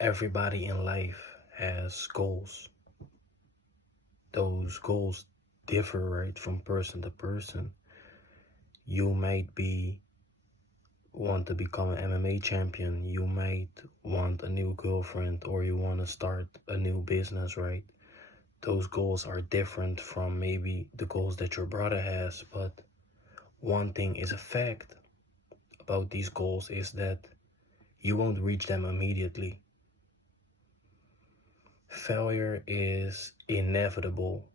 Everybody in life has goals. Those goals differ, right, from person to person. You might want to become an MMA champion. You might want a new girlfriend, or you want to start a new business, right? Those goals are different from maybe the goals that your brother has, but one thing is a fact about these goals is that you won't reach them immediately. Failure is inevitable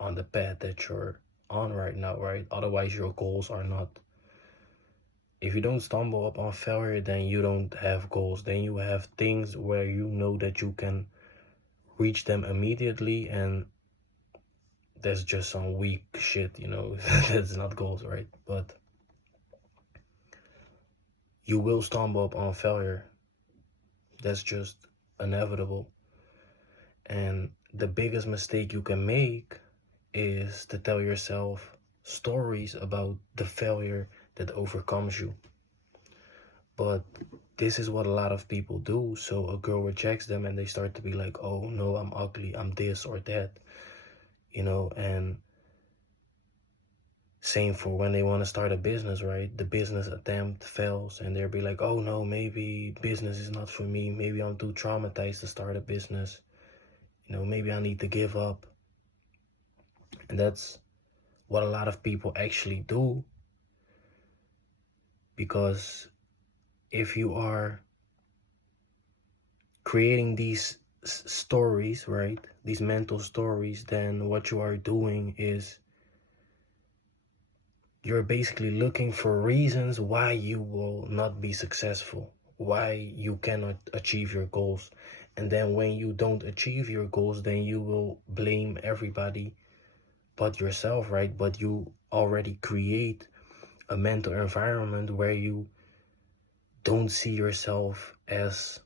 on the path that you're on right now, right? Otherwise, your goals are not. If you don't stumble upon failure, then you don't have goals. Then you have things where you know that you can reach them immediately, and that's just some weak shit, that's not goals, right? But you will stumble upon failure. That's just inevitable. And the biggest mistake you can make is to tell yourself stories about the failure that overcomes you. But this is what a lot of people do. So a girl rejects them and they start to be like, oh no, I'm ugly, I'm this or that, and same for when they want to start a business, right? The business attempt fails and they'll be like, oh no, maybe business is not for me. Maybe I'm too traumatized to start a business. Maybe I need to give up. And that's what a lot of people actually do, because if you are creating these stories, right, these mental stories, then what you are doing is you're basically looking for reasons why you will not be successful, why you cannot achieve your goals. And then when you don't achieve your goals, then you will blame everybody but yourself, right? But you already create a mental environment where you don't see yourself as,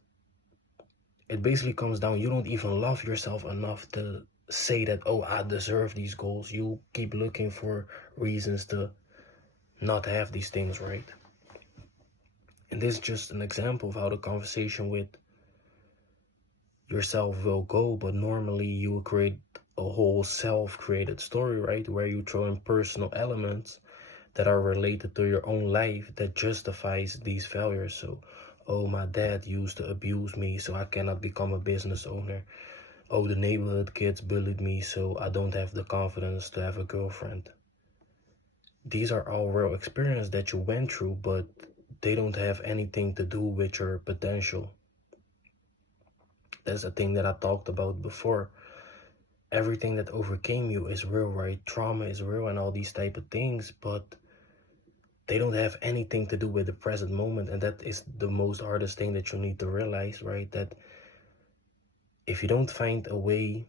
it basically comes down, you don't even love yourself enough to say that, oh, I deserve these goals. You keep looking for reasons to not have these things, right? And this is just an example of how the conversation with yourself will go, but normally you will create a whole self-created story, right? Where you throw in personal elements that are related to your own life that justifies these failures. So, oh, my dad used to abuse me, so I cannot become a business owner. Oh, the neighborhood kids bullied me, so I don't have the confidence to have a girlfriend. These are all real experiences that you went through, but they don't have anything to do with your potential. That's the thing that I talked about before. Everything that overcame you is real, right? Trauma is real and all these type of things, but they don't have anything to do with the present moment. And that is the most hardest thing that you need to realize, right? That if you don't find a way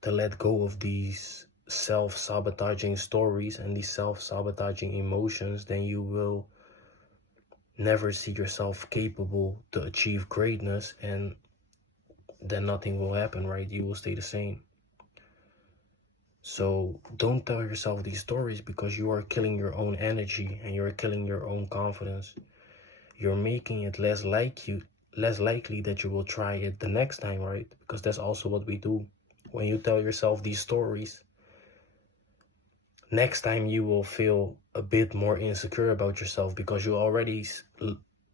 to let go of these self-sabotaging stories and these self-sabotaging emotions, then you will never see yourself capable to achieve greatness, and then nothing will happen, right? You will stay the same. So don't tell yourself these stories, because you are killing your own energy and you're killing your own confidence. You're making it less likely that you will try it the next time, right? Because that's also what we do. When you tell yourself these stories, next time you will feel a bit more insecure about yourself, because you already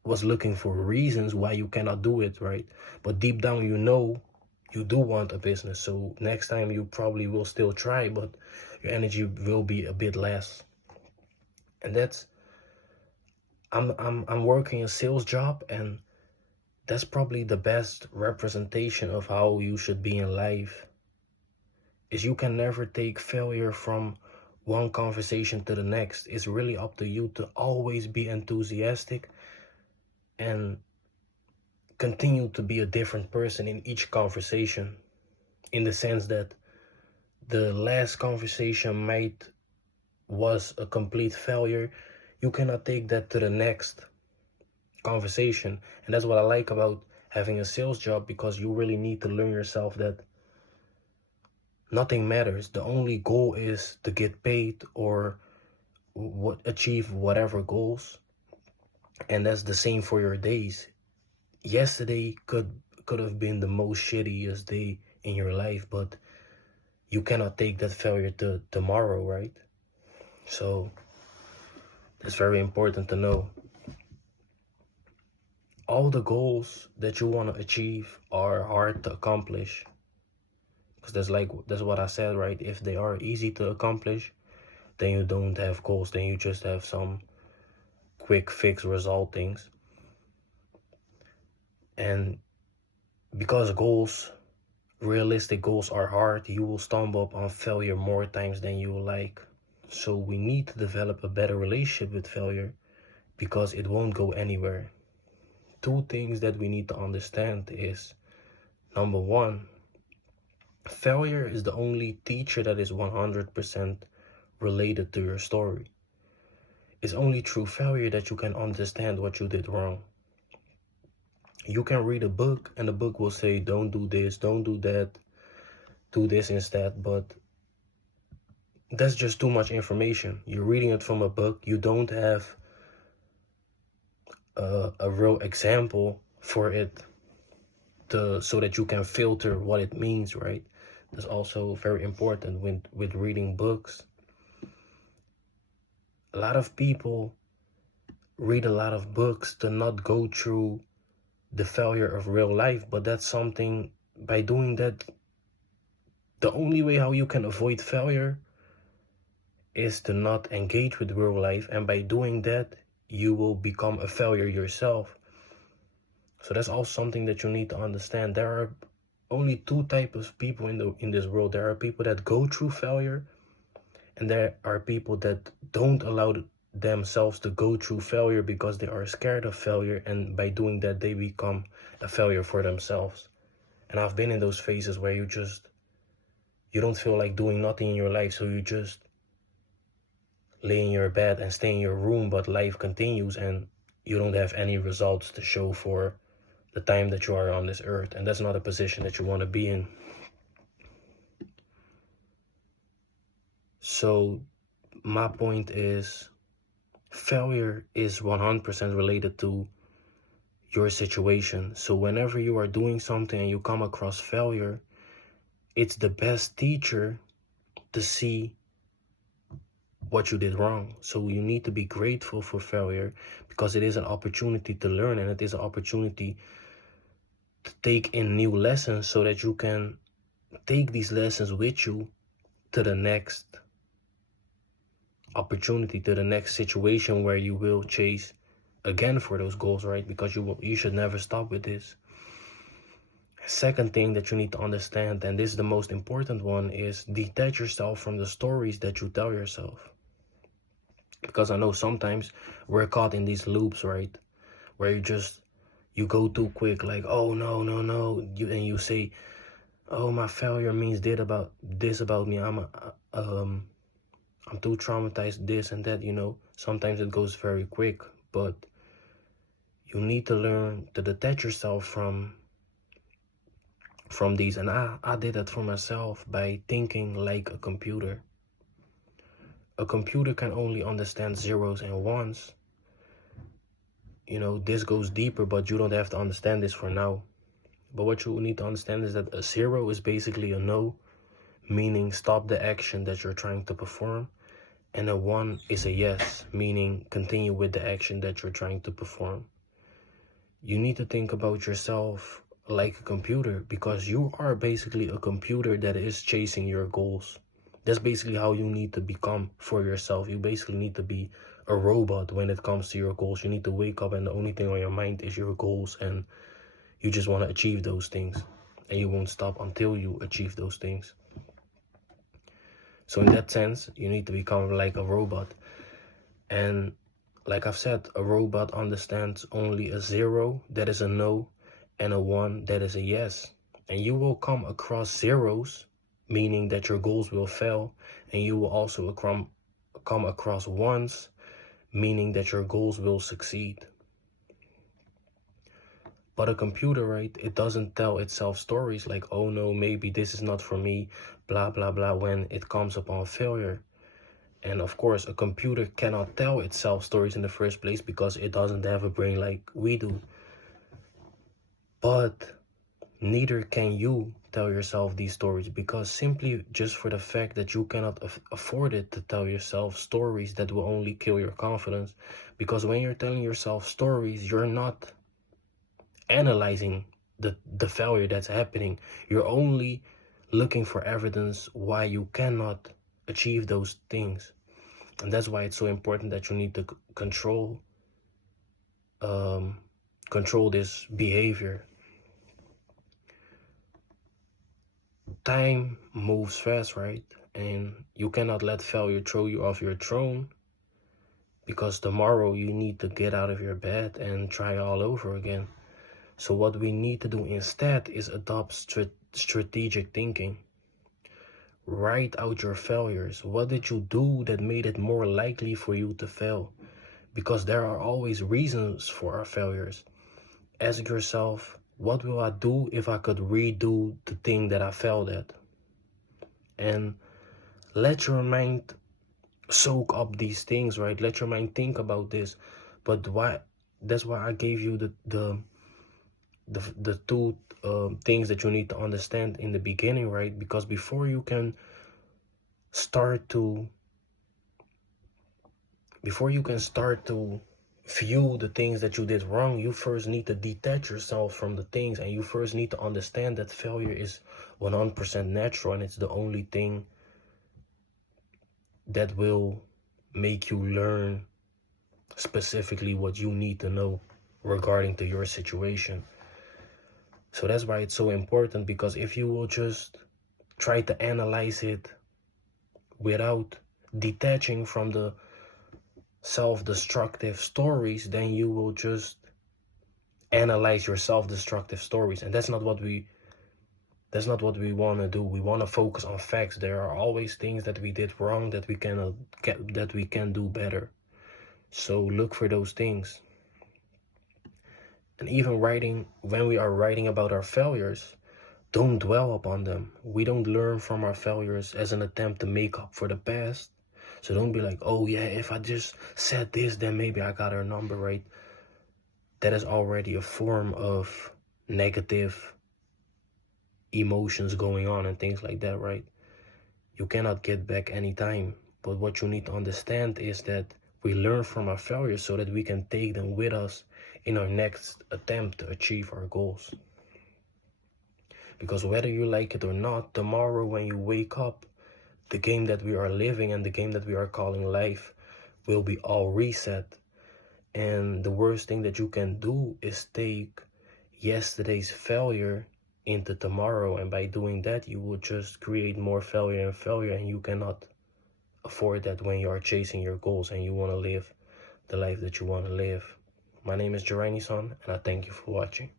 was looking for reasons why you cannot do it, right? But deep down, you do want a business. So next time you probably will still try, but your energy will be a bit less. And that's, I'm working a sales job, and that's probably the best representation of how you should be in life. Is you can never take failure from one conversation to the next. It's really up to you to always be enthusiastic and continue to be a different person in each conversation, in the sense that the last conversation was a complete failure. You cannot take that to the next conversation. And that's what I like about having a sales job, because you really need to learn yourself that nothing matters. The only goal is to get paid or achieve whatever goals. And that's the same for your days. yesterday could have been the most shittiest day in your life, but you cannot take that failure to tomorrow, right? So it's very important to know. All the goals that you want to achieve are hard to accomplish, because that's what I said, right? If they are easy to accomplish, then you don't have goals, then you just have some quick fix result things. And because realistic goals are hard, you will stumble upon failure more times than you like. So we need to develop a better relationship with failure, because it won't go anywhere. Two things that we need to understand is, number one, failure is the only teacher that is 100% related to your story. It's only through failure that you can understand what you did wrong. You can read a book and the book will say, don't do this, don't do that, do this instead, but that's just too much information. You're reading it from a book. You don't have a real example for it so that you can filter what it means, right? That's also very important with reading books. A lot of people read a lot of books to not go through the failure of real life, but that's something, by doing that, the only way how you can avoid failure is to not engage with real life, and by doing that you will become a failure yourself. So that's also something that you need to understand. There are only two types of people in this world. There are people that go through failure, and there are people that don't allow themselves to go through failure because they are scared of failure, and by doing that they become a failure for themselves. And I've been in those phases where you don't feel like doing nothing in your life, so you just lay in your bed and stay in your room, but life continues and you don't have any results to show for the time that you are on this earth. And that's not a position that you want to be in. So my point is, failure is 100% related to your situation. So whenever you are doing something and you come across failure, it's the best teacher to see what you did wrong. So you need to be grateful for failure, because it is an opportunity to learn, and it is an opportunity to take in new lessons so that you can take these lessons with you to the next opportunity, to the next situation where you will chase again for those goals, right? Because you should never stop with this. Second thing that you need to understand, and this is the most important one, is detach yourself from the stories that you tell yourself. Because I know sometimes we're caught in these loops, right? Where you go too quick, like, oh no, and you say, oh, my failure means this about me. I'm too traumatized, this and that, Sometimes it goes very quick, but you need to learn to detach yourself from these. And I did that for myself by thinking like a computer. A computer can only understand zeros and ones. This goes deeper, but you don't have to understand this for now. But what you need to understand is that a zero is basically a no, meaning stop the action that you're trying to perform. And a one is a yes, meaning continue with the action that you're trying to perform. You need to think about yourself like a computer, because you are basically a computer that is chasing your goals. That's basically how you need to become for yourself. You basically need to be a robot when it comes to your goals. You need to wake up and the only thing on your mind is your goals, and you just want to achieve those things, and you won't stop until you achieve those things. So in that sense, you need to become like a robot. And like I've said, a robot understands only a zero, that is a no, and a one, that is a yes. And you will come across zeros, meaning that your goals will fail, and you will also come across ones, meaning that your goals will succeed. But a computer, right, it doesn't tell itself stories like, oh no, maybe this is not for me, blah, blah, blah, when it comes upon failure. And of course, a computer cannot tell itself stories in the first place because it doesn't have a brain like we do. But neither can you tell yourself these stories, because simply just for the fact that you cannot afford it to tell yourself stories that will only kill your confidence. Because when you're telling yourself stories, you're not analyzing the failure that's happening. You're only looking for evidence why you cannot achieve those things. And that's why it's so important that you need to control this behavior. Time moves fast, right? And you cannot let failure throw you off your throne, because tomorrow you need to get out of your bed and try all over again. So what we need to do instead is adopt strategic thinking. Write out your failures. What did you do that made it more likely for you to fail? Because there are always reasons for our failures. Ask yourself, what will I do if I could redo the thing that I failed at? And let your mind soak up these things, right? Let your mind think about this. But why? That's why I gave you the two things that you need to understand in the beginning, right? Because before you can start to view the things that you did wrong, you first need to detach yourself from the things, and you first need to understand that failure is 100% natural, and it's the only thing that will make you learn specifically what you need to know regarding to your situation. So that's why it's so important, because if you will just try to analyze it without detaching from the self-destructive stories, then you will just analyze your self-destructive stories, and that's not what we want to do. We want to focus on facts. There are always things that we did wrong that we can do better. So look for those things. And even when we are writing about our failures, don't dwell upon them. We don't learn from our failures as an attempt to make up for the past. So don't be like, oh yeah, if I just said this, then maybe I got our number right. That is already a form of negative emotions going on and things like that, right? You cannot get back anytime. But what you need to understand is that we learn from our failures so that we can take them with us in our next attempt to achieve our goals. Because whether you like it or not, tomorrow when you wake up, the game that we are living and the game that we are calling life will be all reset. And the worst thing that you can do is take yesterday's failure into tomorrow. And by doing that, you will just create more failure, and you cannot afford that when you are chasing your goals and you want to live the life that you want to live. My name is Jeremy Son, and I thank you for watching.